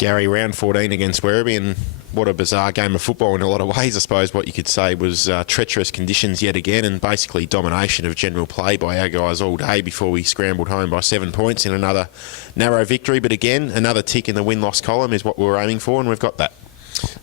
Gary, round 14 against Werribee, and what a bizarre game of football in a lot of ways. I suppose what you could say was treacherous conditions yet again, and basically domination of general play by our guys all day before we scrambled home by 7 points in another narrow victory. But again, another tick in the win-loss column is what we were aiming for, and we've got that.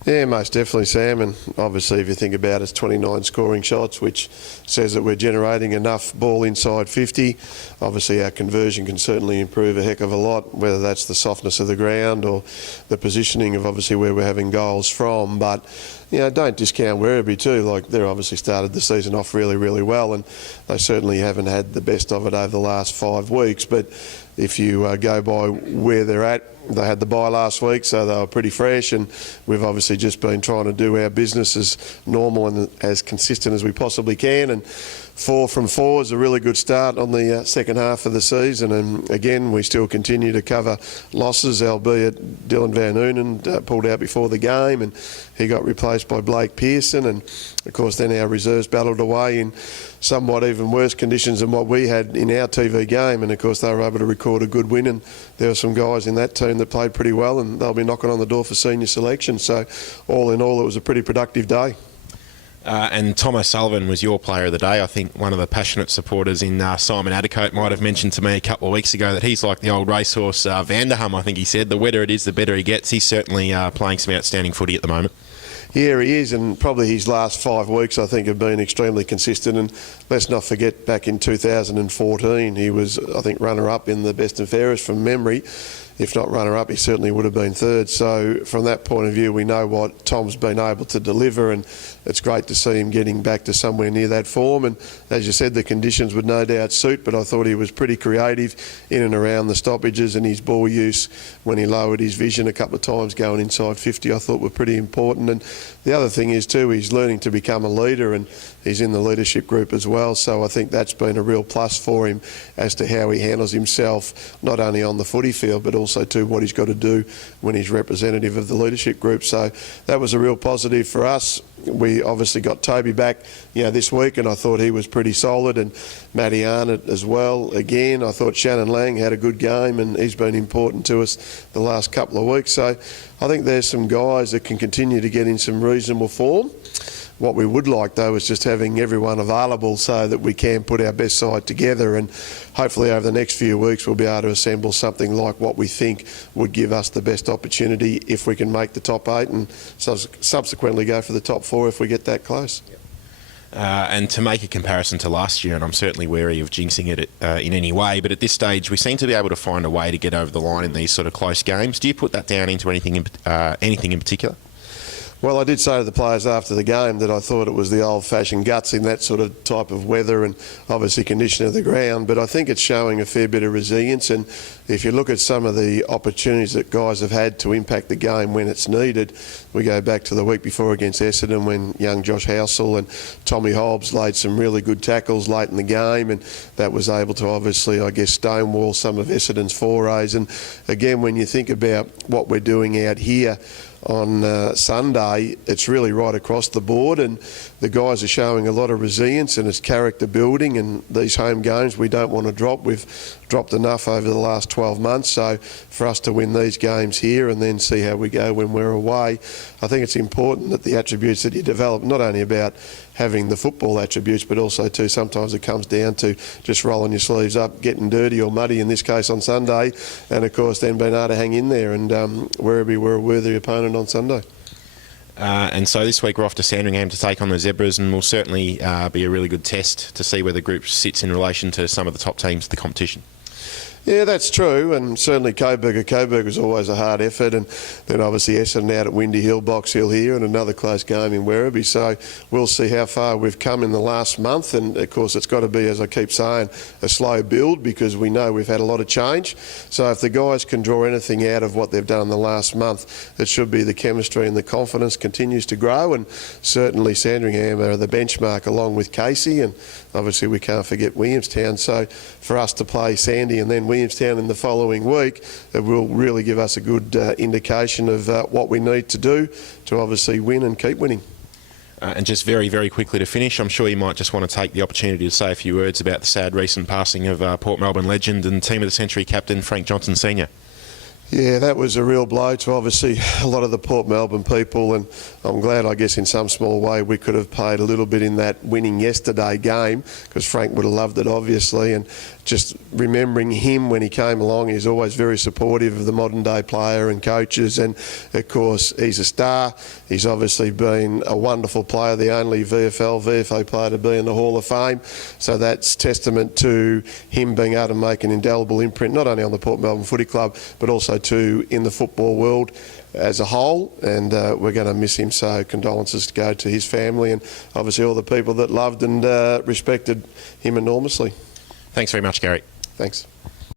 Yeah, most definitely, Sam. And obviously, if you think about it, it's 29 scoring shots, which says that we're generating enough ball inside 50. Obviously, our conversion can certainly improve a heck of a lot, whether that's the softness of the ground or the positioning of obviously where we're having goals from. But, you know, don't discount Werribee too. Like, they're obviously started the season off really, really well, and they certainly haven't had the best of it over the last 5 weeks. But if you go by where they're at, they had the bye last week, so they were pretty fresh, and we've obviously just been trying to do our business as normal and as consistent as we possibly can. And 4 from 4 is a really good start on the second half of the season. And again, we still continue to cover losses, albeit Dylan Van Noonen pulled out before the game, and he got replaced by Blake Pearson. And of course, then our reserves battled away in somewhat even worse conditions than what we had in our TV game, and of course they were able to record a good win, and there were some guys in that team that played pretty well, and they'll be knocking on the door for senior selection. So all in all, it was a pretty productive day. And Thomas Sullivan was your player of the day. I think one of the passionate supporters in Simon Addercote might have mentioned to me a couple of weeks ago that he's like the old racehorse Vanderham, I think he said. The wetter it is, the better he gets. He's certainly playing some outstanding footy at the moment. Yeah, he is, and probably his last 5 weeks, I think, have been extremely consistent. And let's not forget, back in 2014, he was, I think, runner-up in the best and fairest from memory. If not runner-up, he certainly would have been third. So from that point of view, we know what Tom's been able to deliver, and it's great to see him getting back to somewhere near that form. And as you said, the conditions would no doubt suit, but I thought he was pretty creative in and around the stoppages, and his ball use when he lowered his vision a couple of times going inside 50, I thought were pretty important. And the other thing is too, he's learning to become a leader, and he's in the leadership group as well. So I think that's been a real plus for him as to how he handles himself, not only on the footy field, but also to what he's got to do when he's representative of the leadership group. So that was a real positive for us. We obviously got Toby back, this week, and I thought he was pretty solid, and Matty Arnott as well. Again, I thought Shannon Lang had a good game, and he's been important to us the last couple of weeks. So I think there's some guys that can continue to get in some reasonable form. What we would like, though, is just having everyone available so that we can put our best side together, and hopefully over the next few weeks we'll be able to assemble something like what we think would give us the best opportunity if we can make the top 8 and subsequently go for the top 4 if we get that close. And to make a comparison to last year, and I'm certainly wary of jinxing it in any way, but at this stage we seem to be able to find a way to get over the line in these sort of close games. Do you put that down into anything in particular? Well, I did say to the players after the game that I thought it was the old-fashioned guts in that sort of type of weather and obviously condition of the ground, but I think it's showing a fair bit of resilience. And if you look at some of the opportunities that guys have had to impact the game when it's needed, we go back to the week before against Essendon when young Josh Housel and Tommy Hobbs laid some really good tackles late in the game, and that was able to obviously, I guess, stonewall some of Essendon's forays. And again, when you think about what we're doing out here on Sunday, it's really right across the board, and the guys are showing a lot of resilience, and it's character building, and these home games we don't want to drop. We've dropped enough over the last 12 months, so for us to win these games here and then see how we go when we're away, I think it's important that the attributes that you develop, not only about having the football attributes, but also too sometimes it comes down to just rolling your sleeves up, getting dirty or muddy in this case on Sunday, and of course then being able to hang in there, and Werribee were a worthy opponent on Sunday. And so this week we're off to Sandringham to take on the Zebras, and will certainly be a really good test to see where the group sits in relation to some of the top teams of the competition. Yeah, that's true, and certainly Coburg was always a hard effort, and then obviously Essendon out at Windy Hill, Box Hill here, and another close game in Werribee. So we'll see how far we've come in the last month, and of course it's got to be, as I keep saying, a slow build because we know we've had a lot of change. So if the guys can draw anything out of what they've done in the last month, it should be the chemistry and the confidence continues to grow, and certainly Sandringham are the benchmark along with Casey, and obviously we can't forget Williamstown. So for us to play Sandy and then Williamstown in the following week, it will really give us a good indication of what we need to do to obviously win and keep winning. And just very, very quickly to finish, I'm sure you might just want to take the opportunity to say a few words about the sad recent passing of Port Melbourne legend and Team of the Century captain Frank Johnson Sr. Yeah, that was a real blow to obviously a lot of the Port Melbourne people, and I'm glad, I guess, in some small way we could have played a little bit in that winning yesterday game, because Frank would have loved it, obviously, and just remembering him when he came along, he's always very supportive of the modern day player and coaches, and of course he's a star. He's obviously been a wonderful player, the only VFO player to be in the Hall of Fame, so that's testament to him being able to make an indelible imprint not only on the Port Melbourne Footy Club but also too in the football world as a whole, and we're going to miss him, so condolences to go to his family and obviously all the people that loved and respected him enormously. Thanks very much, Gary. Thanks.